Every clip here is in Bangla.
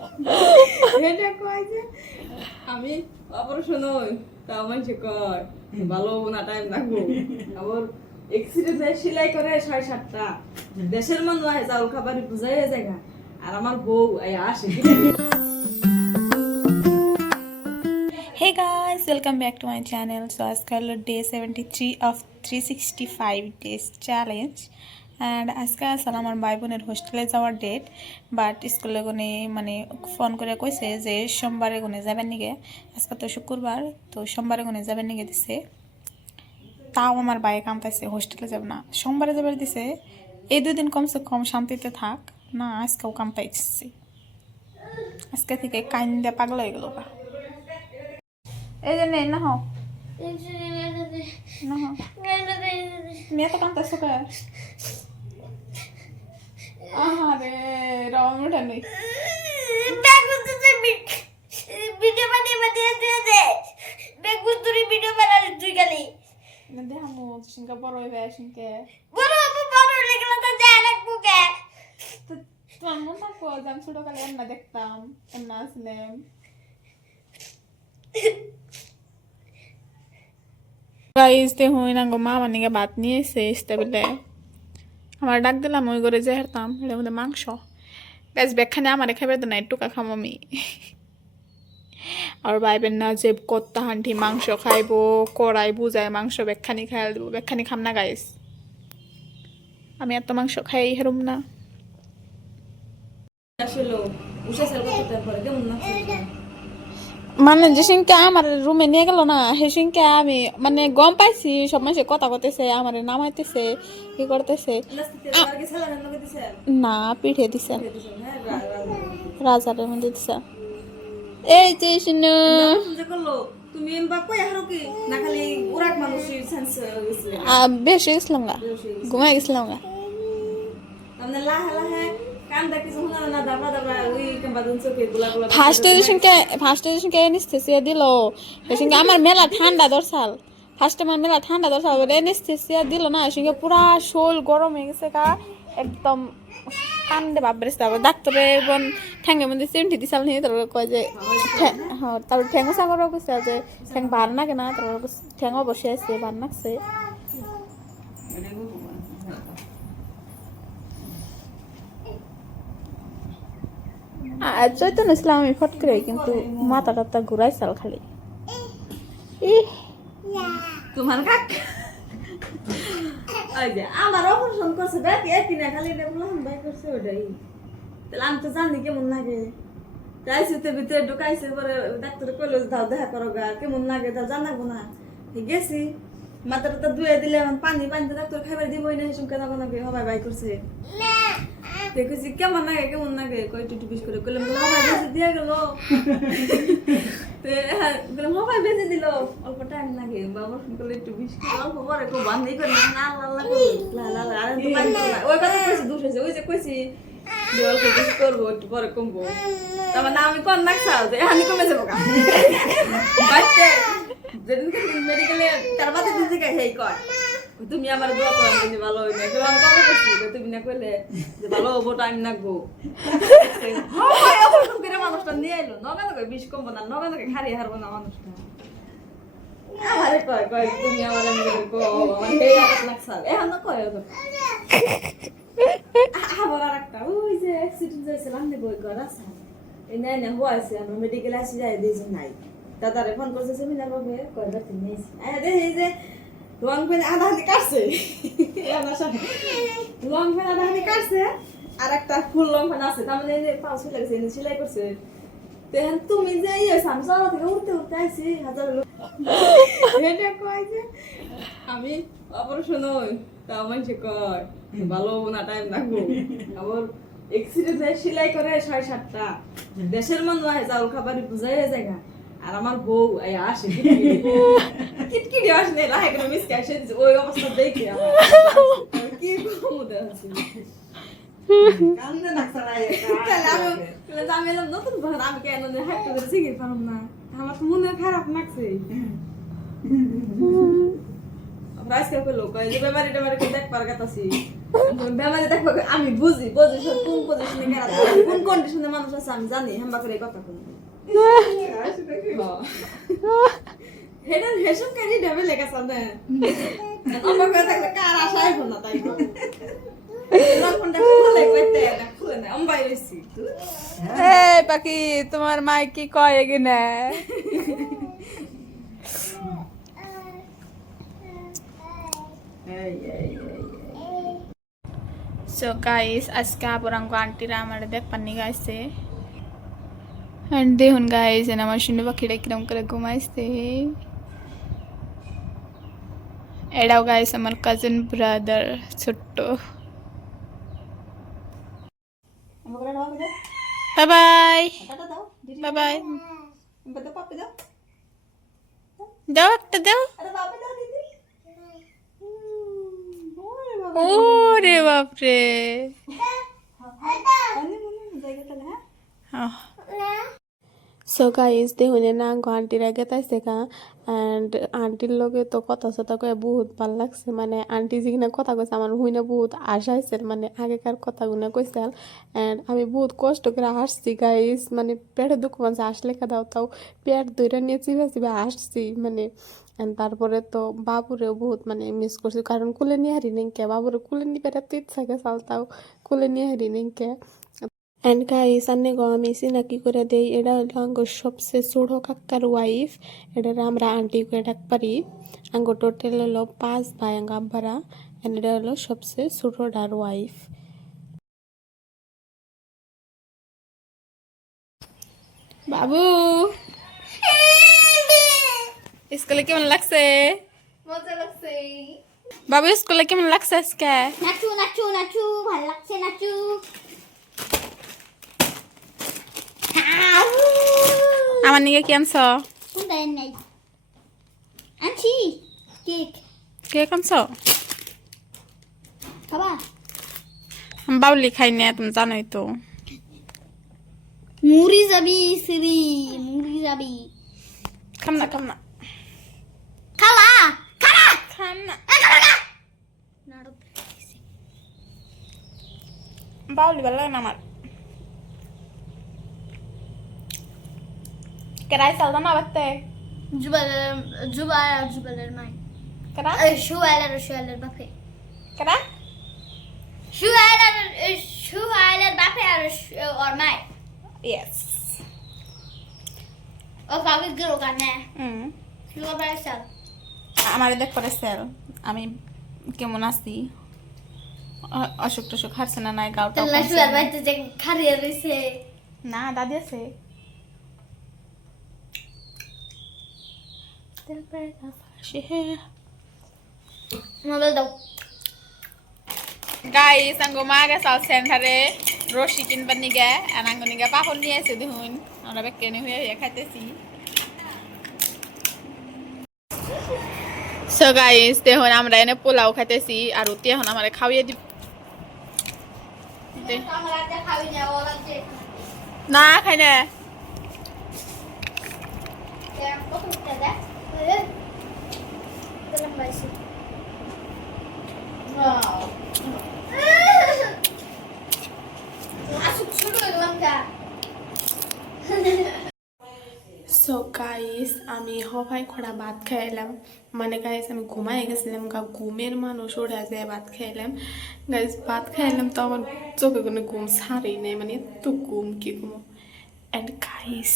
এটা কয় যে আমি অপারেশন হই তা মানুষে কয় ভালো হবো না, টাইম লাগবো। আবার এক্সিডেন্ট সেলাই করে 7:30টা দেশের মানুষ আয় চাউল খাবারই বুঝাই জায়গা, আর আমার বউ আসে। Hey guys, welcome back to my channel. So আজকে হলো day 73 of 365 days challenge and আজকে আসলে আমার ভাই বোনের হোস্টেলে যাওয়ার ডেট, বাট স্কুলে কোনে মানে ফোন করে কইছে যে সোমবারে কোনে যাবেন নিগে। আজকে তো শুক্রবার, তো সোমবারে কোনে যাবেন নিগে দিছে। তাও আমার ভাই কামতাইছে হোস্টেলে যাব না, সোমবারে যাবার দিছে। এই দুদিন কমসে কম শান্তিতে থাক না, আজকেও কামতাইছে। আজকে থেকে কাইন্দা পাগল হয়ে গেল। এই যে নেই না হো না হো তুমি এত কাঁদতেছো কে? আহারে রাম উঠে নেই দেখামো সিংকা বড় হইবে সিংকে তোমার মন থাকবো যে আমি ছোটকালে এমনা দেখতাম, এমনা আসলাম। গাইস দেখুন না গো, মা মানে ভাত নিয়ে এসে টেবিলে আমার ডাক দিলাম, ওই করে যে হারতাম এর মধ্যে মাংস। গাইস ব্যাখ্যানে আমার খাবার তো না, একটুকা খাম আমি। আর ভাইবেন না যে কত্তা হান্টি মাংস খাইবো, কড়াই বুঝায় মাংস ব্যাখ্যানি খাই দেবো, ব্যাখ্যানি খাম না গাইস। আমি এত মাংস খাই হেরুম না। আসলে উষা সেল করতে পারে কেমন না, মানে যে সিংকে আমার রুমে নিয়ে গেল না, সে সিংকে আমি মানে গম পাইছি সব মানুষের কথা করতেছে, আমার নামাইতেছে, কি করতেছে। না পিঠে দিছে, রাজারের মধ্যে দিছে। এই যে শুনো তুমি না খালি উরাক মানুষের সেন্স হইছে, বেশ গেছিলাম গা, ঘুমাই গেছিলাম গা। মানে লাহে লাহে কান দেখি যখন না দাবড়া দাবড়া ওই কেমবা দিন চোখে গোলা গোলা ফার্স্ট এডিশনকে এনেস্থেসিয়া দিল, সেসঙ্গে আমার মেলা ঠান্ডা দরসাল। ফার্স্টে আমার মেলা ঠান্ডা দরসাল, এনেস্থেসিয়া দিল না, সেসঙ্গে পুরা শোল গরম হয়ে গেছে গা, একদম কান্দে বাবরে। তারপর ডাক্তারে বোন ঠ্যাঙ্গের মধ্যে চিমটি দিছাল নিয়ে, তারপর কয় যে হ্যাঁ, তারপর ঠ্যাঙ্গো সাগরও কইছে যে ঠ্যাং ভার নাগে না, তারপর ঠ্যাঙ্গও বসে আছে ভার নাকছে। চৈতন্য ইসলাম আমি ফট করে, কিন্তু মাথা টাথা ঘুরাই চাল খালি। তোমার কাক ওই যে আমার অপারেশন করছে দেখ একই না, খালি দেখলাম ভাই করছে ওটাই। তাহলে আমি তো জানি কেমন লাগে, যাইছি তো ভিতরে ঢুকাইছে, পরে ডাক্তার কইলো দাও দেখা করো গা কেমন লাগে, দাও জানাবো না। গেছি মাথাটা ধুয়ে দিলে পানি পানিতে ডাক্তার খাইবার দিবই না, হিসুম কেন নাকি হবাই বাই করছে। দেখেছি কেমন লাগে কেমন লাগে, কই টুটু পিস করে কইলাম হবাই বেশি দিয়ে গেল, বললাম হবাই বেশি দিল, অল্প টাইম লাগে বাবা করলে একটু বিষ অল্প পরে খুব বান্ধি করে না আল্লাহ আর ওই কথা কইছি দুষ হয়েছে, ওই যে কইছি যে অল্প বেশি করবো একটু পরে কমবো, তার মানে আমি কম নাকছাও যে আমি কমে যাবো গা বাচ্চা। যেদিনকে মেডিকেলে তার বাদে দিন থেকে সেই কয় তুমি আমার দোয়া করো তুমি ভালো হই না, আমি কবে করছি তুমি না কইলে যে ভালো হবো টাইম লাগবো। মানুষটা নিয়ে এলো নগা নগে বিষ কমবো না, নগা নগে খারিয়ে হারবো না মানুষটা। আমারে কয় কয় তুমি আমার এখন না কয় আবার আর একটা ওই যে অ্যাক্সিডেন্ট হয়েছিলাম নে বই করা আছে এই নাই না হয়েছে, আমরা মেডিকেলে আসি যাই দিয়েছি নাই, দাদারে ফোন করছে সেমিনার ভাবে কয় দেখতে নিয়েছি এই যে লং পেন আধা হাতে কাটছে, লং পেন আধা হাতে কাটছে, আর একটা ফুল লং পেন আছে, তার মানে পাও ছিল লাগছে সেলাই করছে। তেহেন তুমি যে ইয়ে সামসাওয়া থেকে উঠতে উঠতে আইছি হাজার লোক এটা কয় যে আমি অপারেশন হই তা মানুষে কয় ভালো হবো না, টাইম লাগবো। আবার এক্সিডেন্ট সেলাই করে 7:30টা দেশের মানুষ আয় চাউল খাবারই বুঝাই জায়গা, আর আমার বউ আসে কিটকিটি আসে না লাহে করে মিসকে আসে, ওই অবস্থা দেখে আমার কি ঘুমোতে আছে কান্দে না সারাই। আমি এলাম নতুন ঘর, আমি কেন হাঁটতে করে শিখে পারলাম না, আমার তো মনে খারাপ লাগছে। আজকে কইলো কয় যে বেমারি টেমারি দেখ পার কাতাছি, বেমারে দেখো আমি বুঝি পজিশন কোন পজিশনে গেলা কোন কন্ডিশনে মানুষ আছে আমি জানি হাম্বা করে এই কথা কোন হেডা হেসব কারি ডাবে লেখা সামনে আমরা কথা থাকলে কার আশায় না তাই তো ফোনটা খুলে কইতে না খুলে না আমি বাইরে আছি এই পাখি তোমার মাই কি কয় এখানে সো গাইস আজকে আপুরাঙ্গ আন্টিরা আমার দেখবার নিয়ে গাইছে দেখুন গাইস আমার শুনে পাখিটা কিরম করে ঘুমাইছে এটাও গাইস আমার কাজিন ব্রাদার ছোট্ট বাই বাই দাও বাই বাই দাও পাপে দাও দাও একটা দাও আরে বাপে দাও দিদি ওরে বাপরে সো গাইস দেখুন না আন্টির আগে তাইছে কা অ্যান্ড আন্টির লগে তো কথা সতা কয়ে বহুত ভাল লাগছে মানে আন্টি যেখানে কথা কইছে আমার হুইনা বহুত আশা হয়েছে মানে আগেকার কথাগুলো কইছে অ্যান্ড আমি বহুত কষ্ট করে হাসছি গাইস মানে পেটে দুঃখ মানছে আসলে দাও তাও পেট দইটা নিয়ে চিবা চিবা হাসছি মানে and তারপরে তো বাবুরেও বহুত মানে মিস করছি কারণ কুলে নিয়ে হারি নেই বাবুরে কুলে নিয়ে বেড়াতে ইচ্ছা গে চালতাও কুলে নিয়ে হারি নেই অ্যান্ড গাইস আন্নে গো আমি চিনাকি করে দেই এটা হলো আঙ্গুর সবচেয়ে ছোট কাকার ওয়াইফ এটা আমরা আন্টি করে ডাক পারি আঙ্গুর টোটাল হলো 5 ভাই আঙ্গ আব্বারা অ্যান্ড এটা হলো সবচেয়ে ছোটটার ওয়াইফ বাবু স্কুলে কেমন লাগছে মজা লাগছে বাবু স্কুলে কেমন লাগছে আজকে নাচু নাচু নাচু ভালো লাগছে নাচু আমার নিকে কি আনছ কোনটা নাই আনছি কেক কে আনছ খাবা আমি বাউলি খাই না তুমি জানোই তো মুড়ি যাবি সিরি মুড়ি যাবি খাম না খাম না খালা খালা খাম না নাড়ু বাউলি ভালো লাগে না আমার কেরাই চাল না বাতে জুবালের মাই কেরা শুয়ালের বাপে কেরা শুয়ালের বাপে আর ওর মাই ইয়েস ও কাকে গেল কানে হুম শুয়াল বাড়ি চাল আমার দেখ পরে সেল আমি কেমন আছি অসুখ টসুখ হারছে না নাই গাউটা তাহলে শুয়াল বাড়িতে যে খারিয়ে রইছে না দাদি আছে মোবাইল দাও গাইস আঙ্গো মা গেছে সেন্টারে রশি কিনবার নিগে আঙ্গো নিগে পাপড় নিয়ে এসে দেখুন আমরা বেকেনে হয়ে খাইতেছি সো গাইস দেখুন আমরা এনে পোলাও খাইতেছি আর উতি এখন আমার খাওয়িয়ে দিব না খাই না সো গাইস আমি হবাই খোড়া ভাত খাইলাম মানে গাইস আমি ঘুমাই গেছিলাম ঘুমের মানুষ ওরা যায় ভাত খাইলাম গাইস ভাত খাইলাম তো আমার চোখে কোনো ঘুম ছাড়েই নেই মানে এত ঘুম কি ঘুমো অ্যান্ড গাইস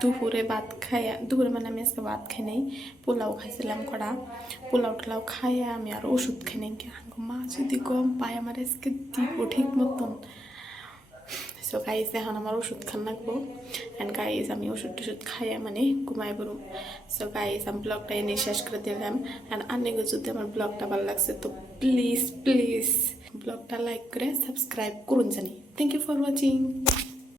দুপুরে ভাত খাইয়া দুপুরে মানে আমি আজকে ভাত খাই নাই পোলাও খাইছিলাম কড়া পোলাও টোলাও খাইয়া আমি আর ওষুধ খাই নাই মা যদি গম পায় আমার আজকে দিব ঠিক মতন সো গাইস এখন আমার ওষুধ খান লাগবো অ্যান্ড গাইস আমি ওষুধ টষুধ খাইয়া মানে ঘুমাই পড়ব সো গাইস আমি ব্লগটা এনে শেষ করে দিলাম অ্যান্ড অনেকে যদি আমার ব্লগটা ভালো লাগছে তো প্লিজ ব্লগটা লাইক করে সাবস্ক্রাইব করুন জানি থ্যাংক ইউ ফর ওয়াচিং